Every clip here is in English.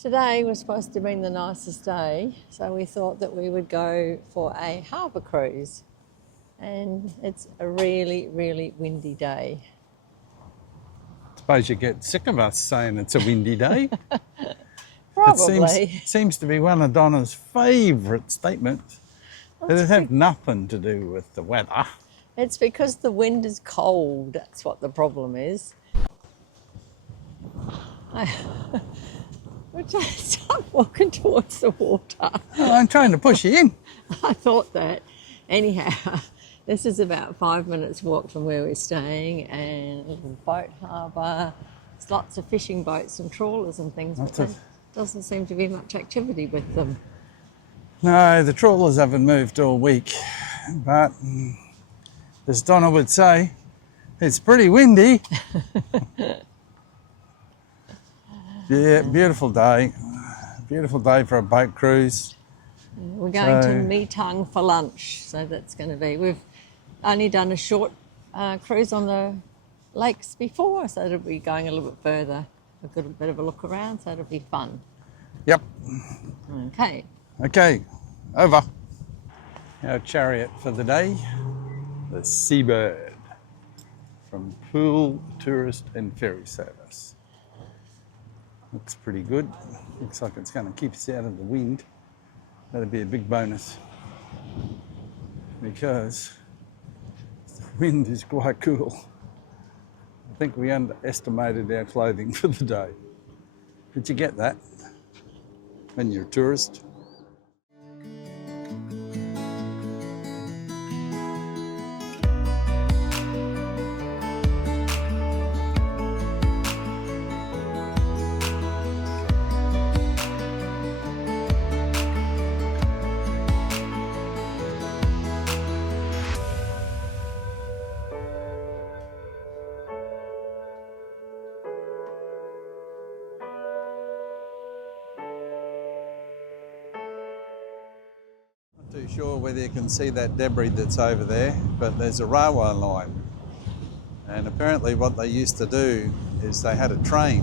Today was supposed to have been the nicest day, so we thought that we would go for a harbour cruise. And it's a really, really windy day. Suppose you get sick of us saying it's a windy day. Probably. It seems to be one of Donna's favourite statements. It have nothing to do with the weather. It's because the wind is cold. That's what the problem is. Stop walking towards the water. Oh, I'm trying to push you in. I thought that. Anyhow, this is about 5 minutes walk from where we're staying, and a little boat harbour. There's lots of fishing boats and trawlers and things, but there doesn't seem to be much activity with them. No, the trawlers haven't moved all week, but as Donna would say, it's pretty windy. Yeah, beautiful day. Beautiful day for a boat cruise. We're going to Metang for lunch, so that's going to be... We've only done a short cruise on the lakes before, so it'll be going a little bit further. We've got a bit of a look around, so it'll be fun. Yep. Okay. Okay, over. Our chariot for the day, the Seabird from Pool Tourist and Ferry Service. Looks pretty good. Looks like it's going to keep us out of the wind. That'll be a big bonus because the wind is quite cool. I think we underestimated our clothing for the day. Did you get that when you're a tourist? Not too sure whether you can see that debris that's over there, but there's a railway line. And apparently what they used to do is they had a train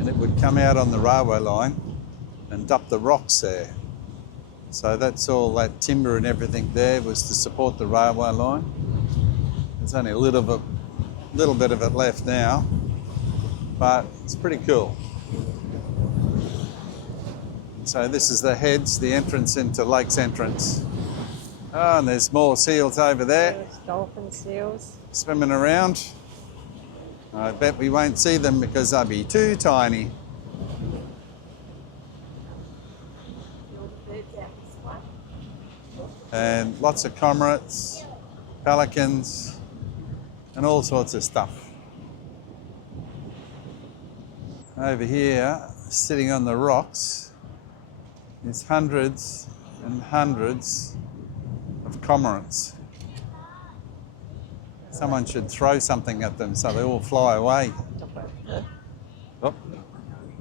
and it would come out on the railway line and dump the rocks there. So that's all that timber and everything there was to support the railway line. There's only a little bit of it left now, but it's pretty cool. So this is the heads, the entrance into Lake's entrance. Oh, and there's more seals over there. There's dolphin seals. Swimming around. I bet we won't see them because they'll be too tiny. And lots of cormorants, pelicans, and all sorts of stuff. Over here, sitting on the rocks, there's hundreds and hundreds of cormorants. Someone should throw something at them so they all fly away. Oh,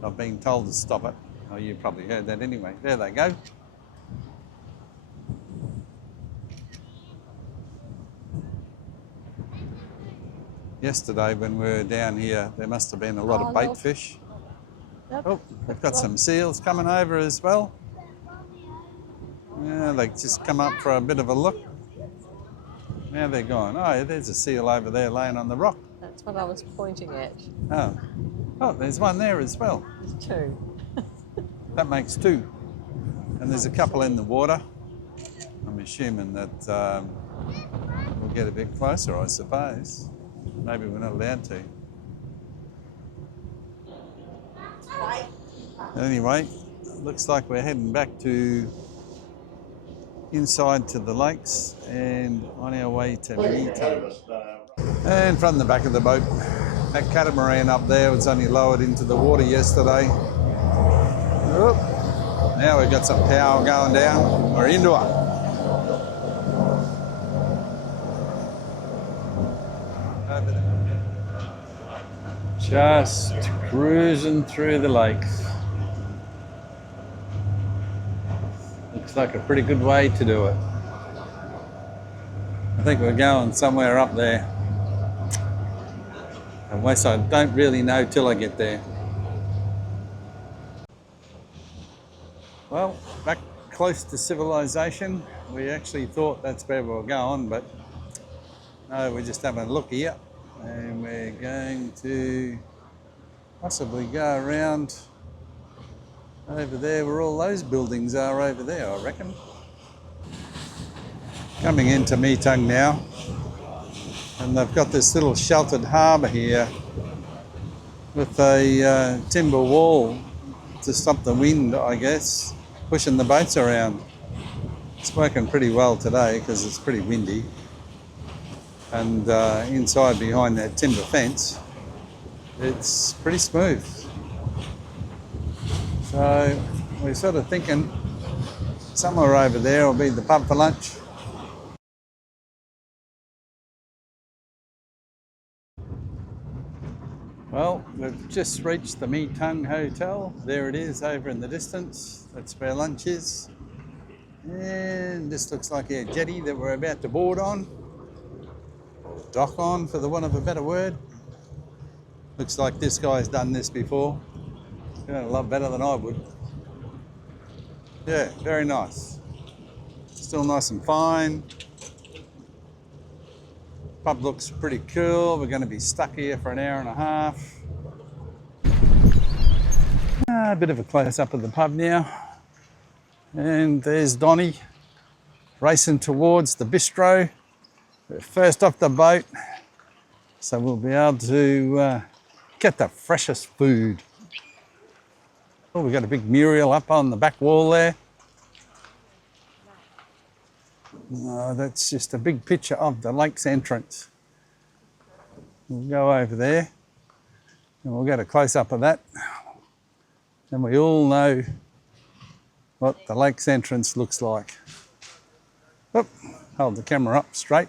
I've been told to stop it. Oh, you probably heard that anyway. There they go. Yesterday when we were down here, there must have been a lot of bait fish. Oh, they've got some seals coming over as well. Yeah, they just come up for a bit of a look. Now they're gone. Oh, there's a seal over there laying on the rock. That's what I was pointing at. Oh, there's one there as well. There's two. That makes two. And there's a couple in the water. I'm assuming that we'll get a bit closer, I suppose. Maybe we're not allowed to. Anyway, looks like we're heading back to inside to the lakes and on our way to Metang. And from the back of the boat, that catamaran up there was only lowered into the water yesterday. Oop. Now we've got some power going down. We're into it. Just cruising through the lakes. Looks like a pretty good way to do it. I think we're going somewhere up there. Unless I don't really know till I get there. Well, back close to civilization. We actually thought that's where we were going, but no, we're just having a look here. And we're going to possibly go around over there where all those buildings are over there, I reckon. Coming into Metung now, and they've got this little sheltered harbour here with a timber wall to stop the wind, I guess, pushing the boats around. It's working pretty well today because it's pretty windy. And inside behind that timber fence, it's pretty smooth. So we're sort of thinking somewhere over there will be the pub for lunch. Well, we've just reached the Metung Hotel. There it is over in the distance. That's where lunch is. And this looks like a jetty that we're about to board on. Dock on, for the want of a better word. Looks like this guy's done this before. He's doing a lot better than I would. Yeah, very nice. Still nice and fine. Pub looks pretty cool. We're going to be stuck here for an hour and a half. A bit of a close-up of the pub now. And there's Donnie racing towards the bistro. We're first off the boat, so we'll be able to get the freshest food. Oh, we've got a big mural up on the back wall there. That's just a big picture of the lake's entrance. We'll go over there and we'll get a close-up of that. And we all know what the lake's entrance looks like. Oop, hold the camera up straight.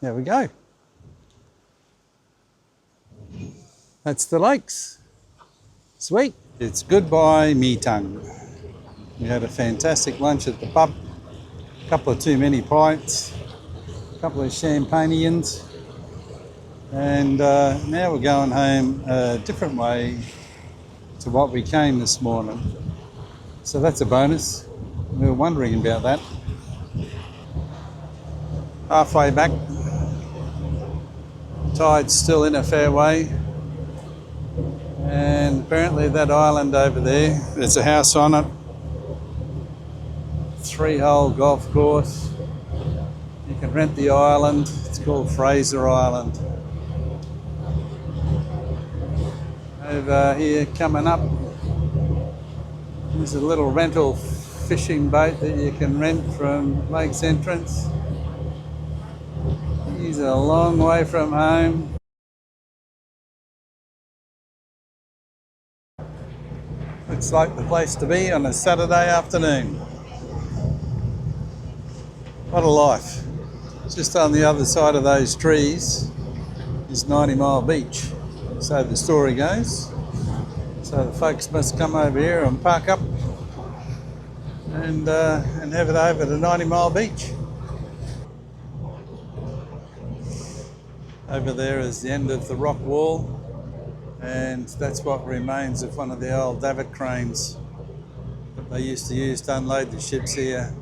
There we go. That's the lakes. Sweet. It's goodbye Metung. We had a fantastic lunch at the pub. A couple of too many pints. A couple of champagnes. And now we're going home a different way to what we came this morning. So that's a bonus. We were wondering about that. Halfway back. Tide's still in a fair way. And apparently that island over there, there's a house on it. 3-hole golf course. You can rent the island. It's called Fraser Island. Over here coming up, there's a little rental fishing boat that you can rent from Lake's Entrance. He's a long way from home. Looks like the place to be on a Saturday afternoon. What a life. Just on the other side of those trees is 90 Mile Beach. So the story goes. So the folks must come over here and park up and have it over to 90 Mile Beach. Over there is the end of the rock wall, and that's what remains of one of the old davit cranes that they used to use to unload the ships here.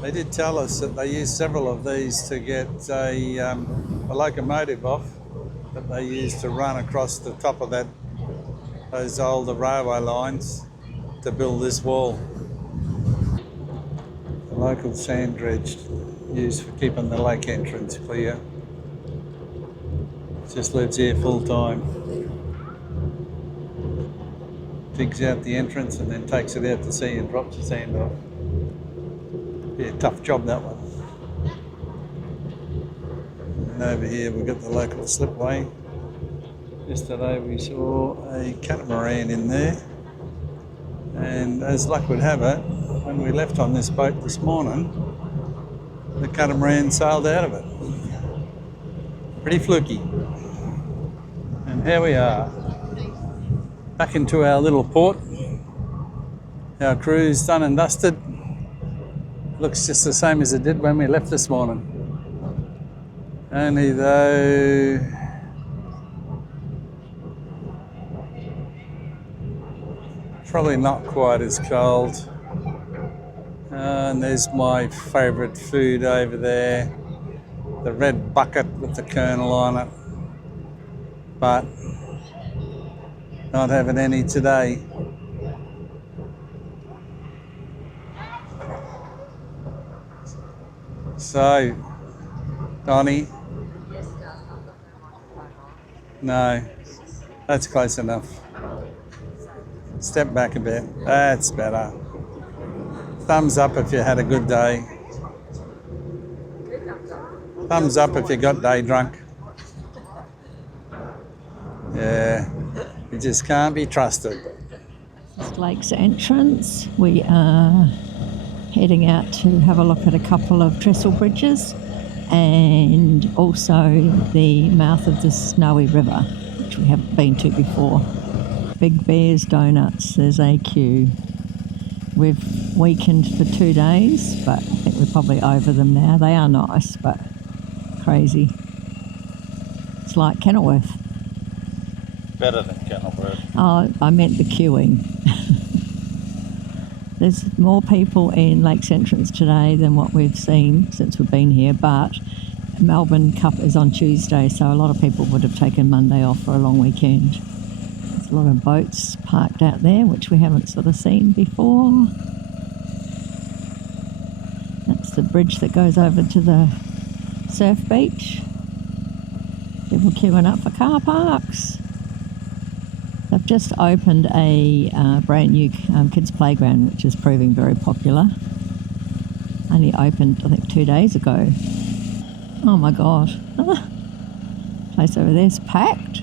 They did tell us that they used several of these to get a locomotive off that they used to run across the top of those older railway lines to build this wall. The local sand dredge used for keeping the lake entrance clear. Just lives here full time. Digs out the entrance and then takes it out to sea and drops the sand off. Be a tough job, that one. And over here we've got the local slipway. Yesterday we saw a catamaran in there, and as luck would have it, when we left on this boat this morning, the catamaran sailed out of it. Pretty fluky. And here we are, back into our little port. Our cruise done and dusted. Looks just the same as it did when we left this morning. Only though probably not quite as cold. And there's my favourite food over there, the red bucket with the kernel on it, but not having any today. So, Donnie, no, that's close enough. Step back a bit, that's better. Thumbs up if you had a good day. Thumbs up if you got day drunk. Yeah, you just can't be trusted. This is Lake's entrance. We are heading out to have a look at a couple of trestle bridges and also the mouth of the Snowy River, which we haven't been to before. Big Bear's Donuts, there's AQ. We've weekend for 2 days, but I think we're probably over them now. They are nice, but crazy. It's like Kenilworth. Better than Kenilworth. Oh, I meant the queuing. There's more people in Lakes Entrance today than what we've seen since we've been here, but Melbourne Cup is on Tuesday, so a lot of people would have taken Monday off for a long weekend. There's a lot of boats parked out there, which we haven't sort of seen before. That's the bridge that goes over to the surf beach. People queuing up for car parks. They've just opened a brand new kids playground, which is proving very popular. Only opened, I think, 2 days ago. Oh my God. Place over there's packed.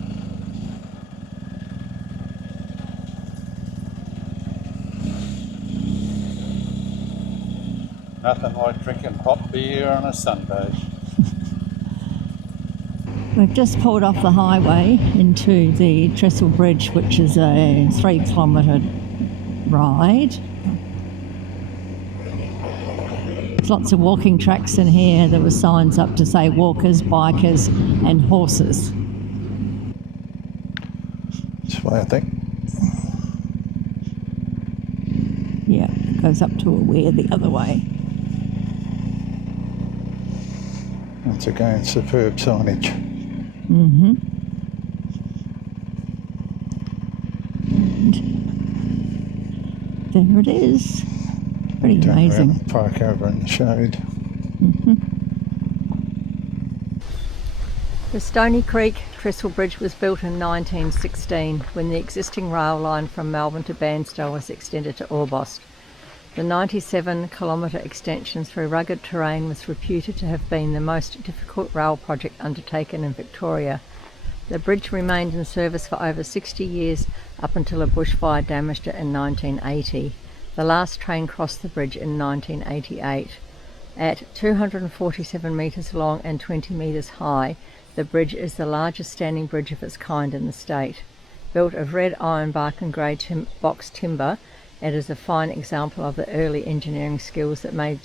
Nothing like drinking hot beer on a Sunday. We've just pulled off the highway into the Trestle Bridge, which is a 3-kilometre ride. There's lots of walking tracks in here. There were signs up to say walkers, bikers and horses. This way, I think. Yeah, it goes up to a weir the other way. Once again, superb signage. Mm-hmm. And there it is. Pretty Turn amazing. around and park over in the shade. Mm-hmm. The Stony Creek Trestle Bridge was built in 1916 when the existing rail line from Melbourne to Bairnstow was extended to Orbost. The 97-kilometre extension through rugged terrain was reputed to have been the most difficult rail project undertaken in Victoria. The bridge remained in service for over 60 years up until a bushfire damaged it in 1980. The last train crossed the bridge in 1988. At 247 metres long and 20 metres high, the bridge is the largest standing bridge of its kind in the state. Built of red ironbark and grey box timber, it is a fine example of the early engineering skills that made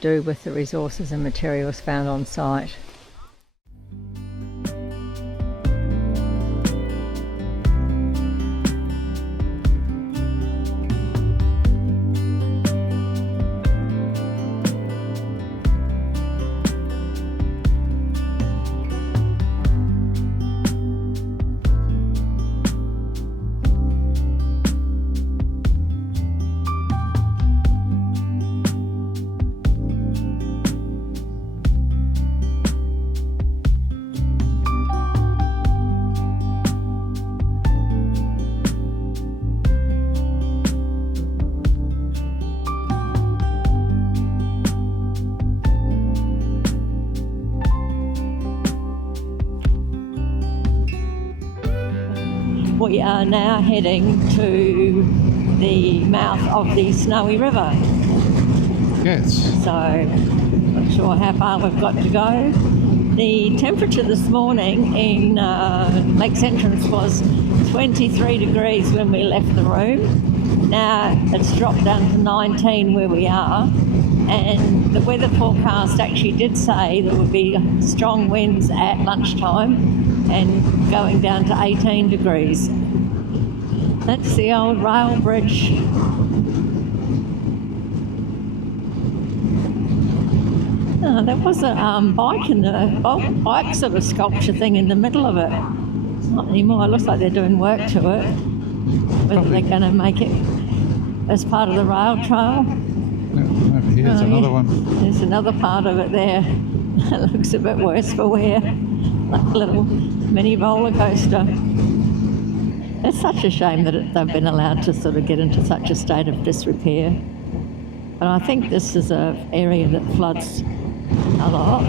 do with the resources and materials found on site. We are now heading to the mouth of the Snowy River. Yes. So, not sure how far we've got to go. The temperature this morning in Lakes Entrance was 23 degrees when we left the room. Now it's dropped down to 19 where we are. And the weather forecast actually did say there would be strong winds at lunchtime and going down to 18 degrees. That's the old rail bridge. Oh, there was a bike sort of sculpture thing in the middle of it. Not anymore. It looks like they're doing work to it. Whether they're going to make it as part of the rail trail. Yeah, over here's another one. There's another part of it there. It looks a bit worse for wear. Like a little mini roller coaster. It's such a shame that they've been allowed to sort of get into such a state of disrepair. But I think this is an area that floods a lot.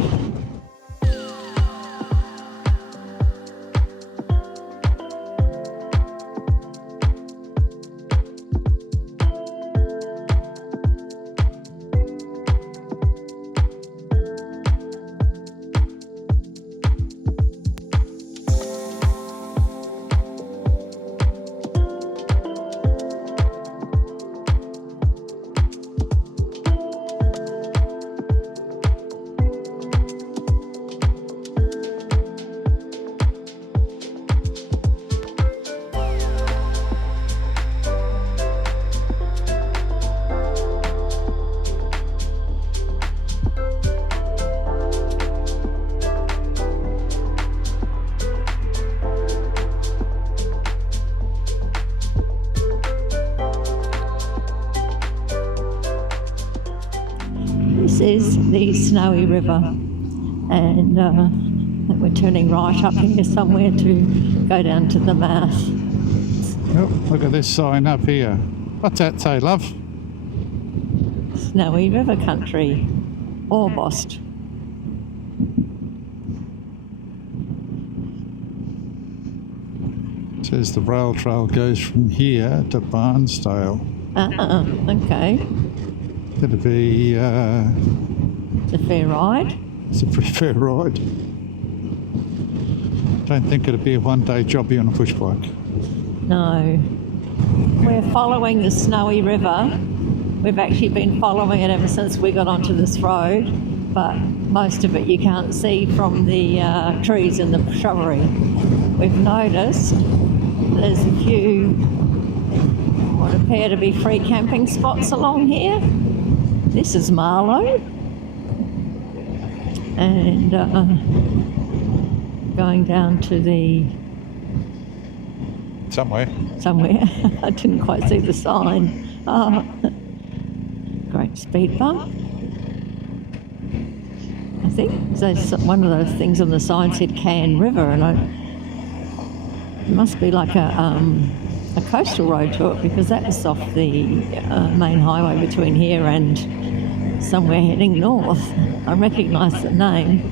This is the Snowy River, and we're turning right up here somewhere to go down to the mouth. Oh, look at this sign up here. What's that say, love? Snowy River Country, Orbost. It says the rail trail goes from here to Barnsdale. Okay. It'd be... It's a fair ride. It's a pretty fair ride. Don't think it'd be a one-day jobby on a push bike. No. We're following the Snowy River. We've actually been following it ever since we got onto this road, but most of it you can't see from the trees and the shrubbery. We've noticed there's a few what appear to be free camping spots along here. This is Marlow, and going down to the... Somewhere. I didn't quite see the sign. Oh, great speed bump. I think there's one of those things on the sign said Can River, and it must be like a coastal road to it, because that was off the main highway between here and somewhere heading north. I recognise the name.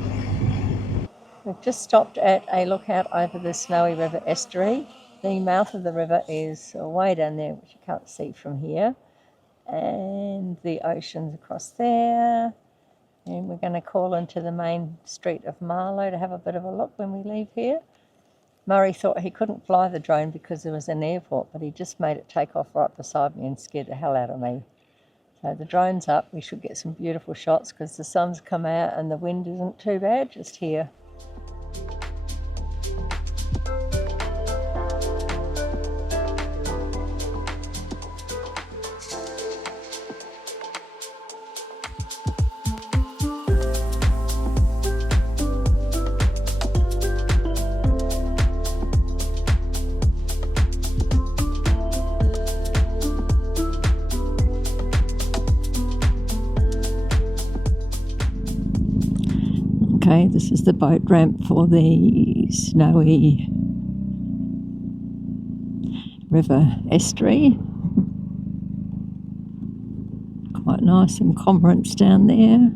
We've just stopped at a lookout over the Snowy River estuary. The mouth of the river is way down there, which you can't see from here. And the ocean's across there. And we're going to call into the main street of Marlow to have a bit of a look when we leave here. Murray thought he couldn't fly the drone because there was an airport, but he just made it take off right beside me and scared the hell out of me. So the drone's up. We should get some beautiful shots because the sun's come out and the wind isn't too bad just here. Okay, this is the boat ramp for the Snowy River estuary. Quite nice, some cormorants down there.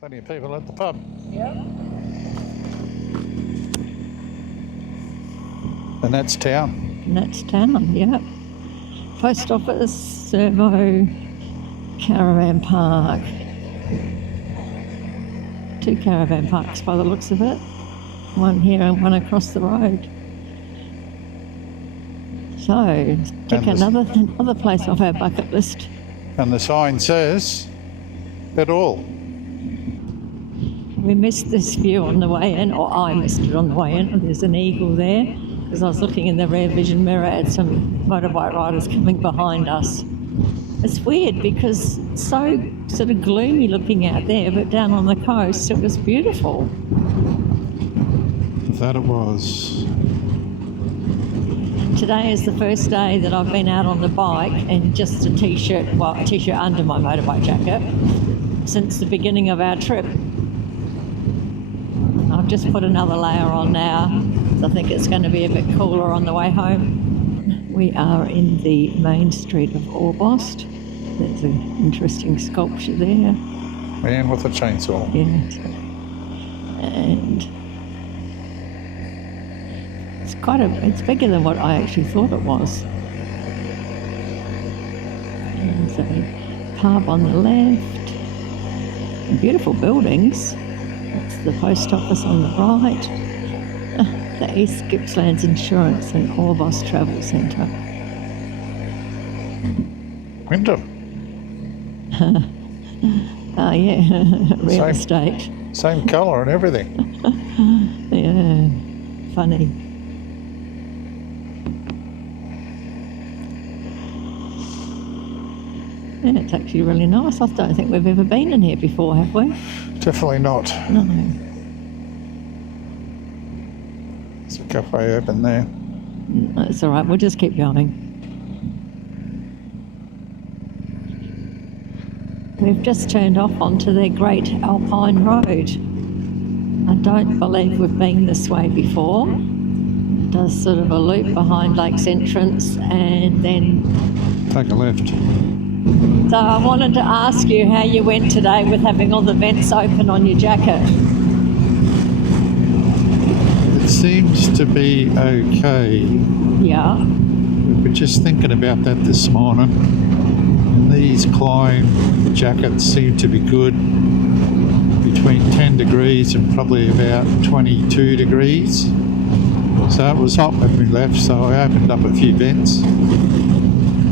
Plenty of people at the pub. Yeah. And that's town. And that's town, yeah. Post office, servo, caravan park. 2 caravan parks by the looks of it. One here and one across the road. So, tick another place off our bucket list. And the sign says it all. We missed this view on the way in, or I missed it on the way in. There's an eagle there, because I was looking in the rear vision mirror at some motorbike riders coming behind us. It's weird because it's so sort of gloomy looking out there, but down on the coast it was beautiful. That it was. Today is the first day that I've been out on the bike in just a t-shirt, well, a t-shirt under my motorbike jacket, since the beginning of our trip. I've just put another layer on now, so I think it's going to be a bit cooler on the way home. We are in the main street of Orbost. There's an interesting sculpture there. Man with a chainsaw. Yeah. And it's bigger than what I actually thought it was. There's a pub on the left. Beautiful buildings. That's the post office on the right. The East Gippsland's Insurance and Orbost Travel Centre. Winter. Oh yeah, real estate. Same colour and everything. Yeah, funny. Yeah, it's actually really nice. I don't think we've ever been in here before, have we? Definitely not. No. There's a cafe open there. That's all right. We'll just keep going. We've just turned off onto the Great Alpine Road. I don't believe we've been this way before. It does sort of a loop behind Lake's entrance and then... Take a left. So I wanted to ask you how you went today with having all the vents open on your jacket. It seems to be okay. Yeah. We were just thinking about that this morning. And these Klein jackets seem to be good between 10 degrees and probably about 22 degrees. So it was hot when we left, so I opened up a few vents.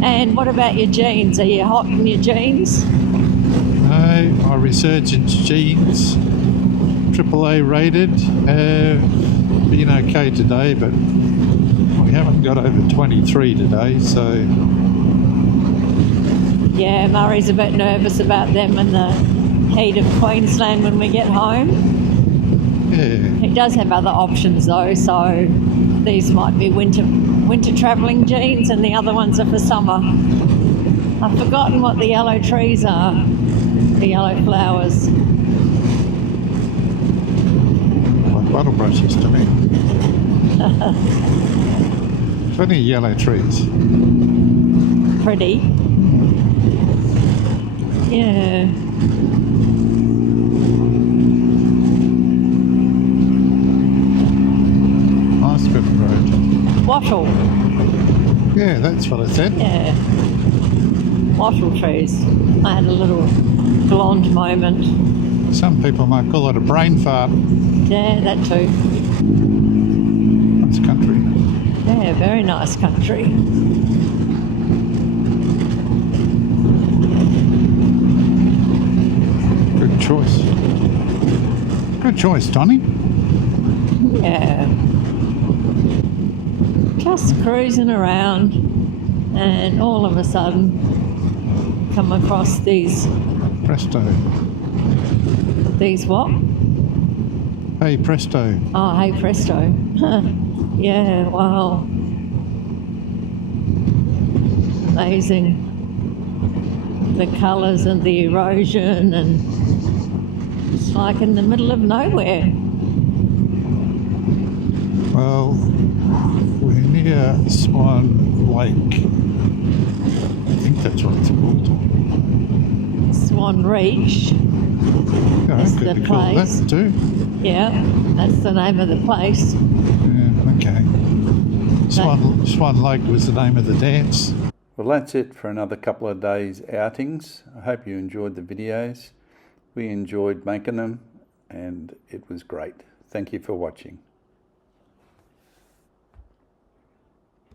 And what about your jeans? Are you hot in your jeans? No, my Resurgence jeans, AAA rated, been okay today, but we haven't got over 23 today, so... Yeah, Murray's a bit nervous about them in the heat of Queensland when we get home. Yeah. He does have other options though, so these might be winter travelling jeans and the other ones are for summer. I've forgotten what the yellow trees are, the yellow flowers. Like bottle brushes to me. Plenty of yellow trees. Pretty. Yeah. Nice bit of road. Wattle. Yeah, that's what I said. Yeah. Wattle trees. I had a little blonde moment. Some people might call it a brain fart. Yeah, that too. That's country. Yeah, very nice country. Good choice. Good choice, Donny. Yeah. Just cruising around and all of a sudden come across these what? Hey presto. Oh, hey presto. Yeah, wow. Amazing. The colours and the erosion, and it's like in the middle of nowhere. Well, we're near Swan Lake. I think that's what it's called. Swan Reach. Yeah, That's could the be called place. that too. Yeah, that's the name of the place. Yeah, okay. Swan Lake was the name of the dance. Well, that's it for another couple of days outings. I hope you enjoyed the videos. We enjoyed making them and it was great. Thank you for watching.